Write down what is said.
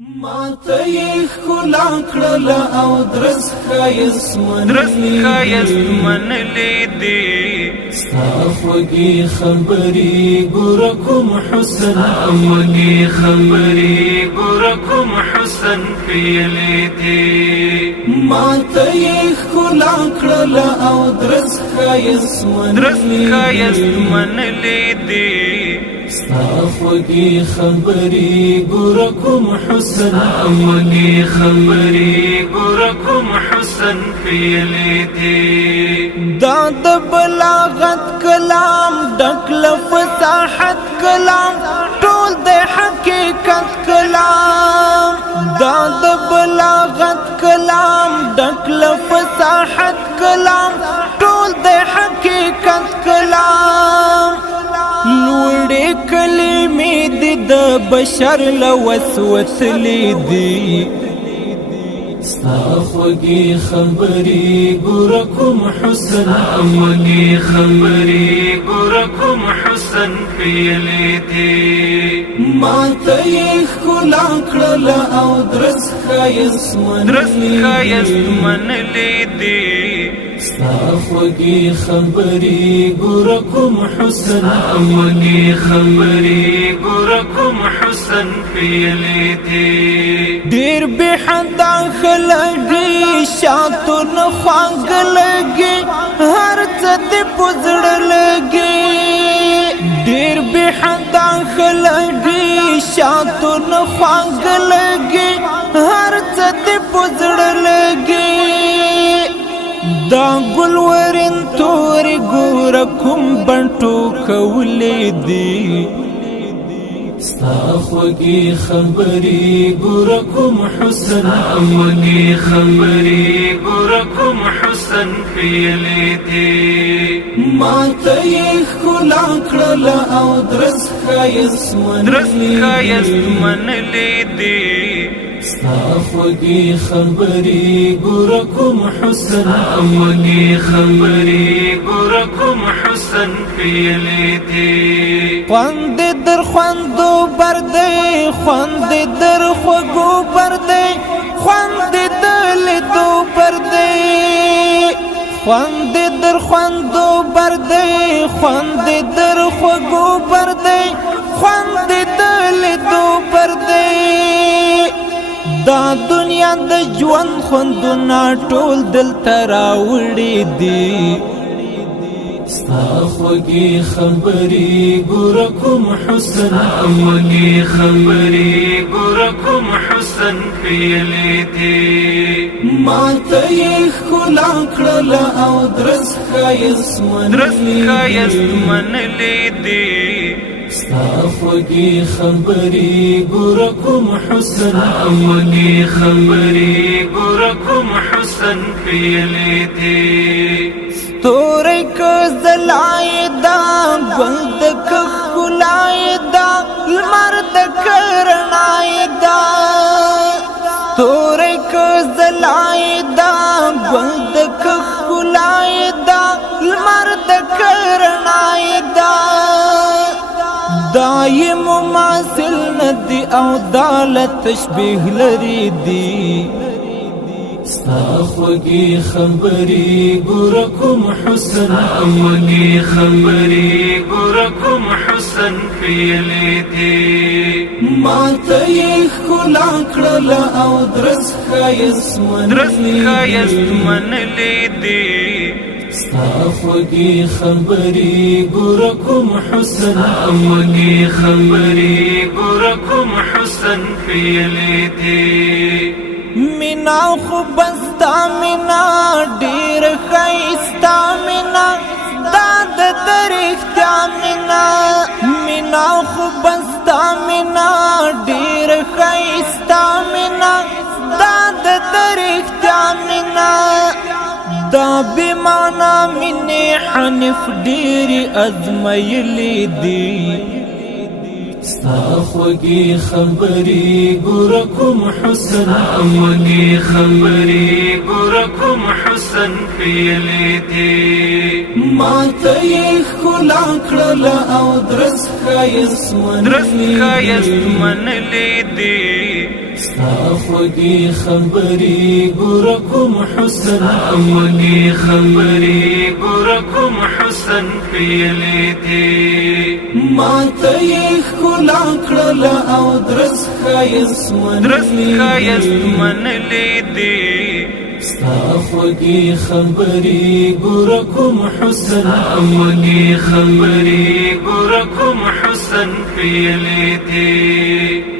ما ته یې ښکلا کړله او درس ښایست منلې دي ستا خوږې خبرې ګوره کوم حسن ښیلې دي ما ته یې ښکلا کړله او درس ښایست منلې دي ستا خوږې خبرې ګوره کوم حسن ښیلې دي دا د بلاغت کلام ډک له فصاحت کلام ټول د حقیقت کلام دا د بلاغت کلام ډک له فصاحت کلام ټول د حقیقت کلام لوړې کلمې د بشر له وسوسلې دي ستا خوږې خبرې ګوره کوم حسن ښیلې دي ما ته یې ښکلا کړله او درس ښایست منلې دي ستا خوږې خبرې ګوره کوم حسن ښیلې دي ډېر بې حده خلګي شاتون خواږ لګي هر څه دې په زړه لګي ډېر بې حده خلګي شاتون خواږ لګي هر څه دې په زړه لګي دا ګلورین تورې ګوره کوم بڼټو کولې دي ستا خوږې خبرې ګوره کوم حسن ښیلې دي ما ته یې ښکلا کړله او درس ښایست منلې دي ستا خوږې خبرې ګوره کوم حسن ښیلې دي خوند در خوندو بردی خوند در خوږو بردی خوند در لیدو بردی خوند در خوندو بردی خوند در خوږو بردی خوند در لیدو بردی دا دنیا د ژوند خوندونه ټول دلته راوړي دي ستا خوږې خبرې ګوره کوم حسن ښیلې دي ما ته یې ښکلا کړله او درس ښایست منلې دي ستا خوږې خبرې ګوره کوم حسن ښیلې دي ستوري که ځلای دا ګل د ښکلای دا لمر د رڼای دا ستوري که ځلای دا ګل د ښکلای دا لمر د رڼای دا دای مماثل ندی او دالت تشبیه لري دي ستا خوږې خبرې ګوره کوم حسن ښیلې دي ما ته یې ښکلا کړله او درس ښایست منلې دي ستا خوږې خبرې ګوره کوم حسن ښیلې دي مینا خو بستا مینا ډېر ښایسته مینا دا د رښتیا مینا خو بستا مینا ډېر ښایسته مینا دا د رښتیا مینا دا بې معنا مینې حنیف ډېرې ازمایلې دي ستا خوږې خبرې ګوره کوم حسن ښیلې دي ما ته یې ښکلا کړله او درس ښایست منلې دي ستا خوږې خبرې ګوره کوم حسن خوږې خبرې ګوره کوم حسن پیلې دي ما ته یې ښکلا کړله او درست ښایست منلې دي ستا خوږې خبرې ګوره کوم حسن خوږې خبرې ګوره کوم حسن پیلې دي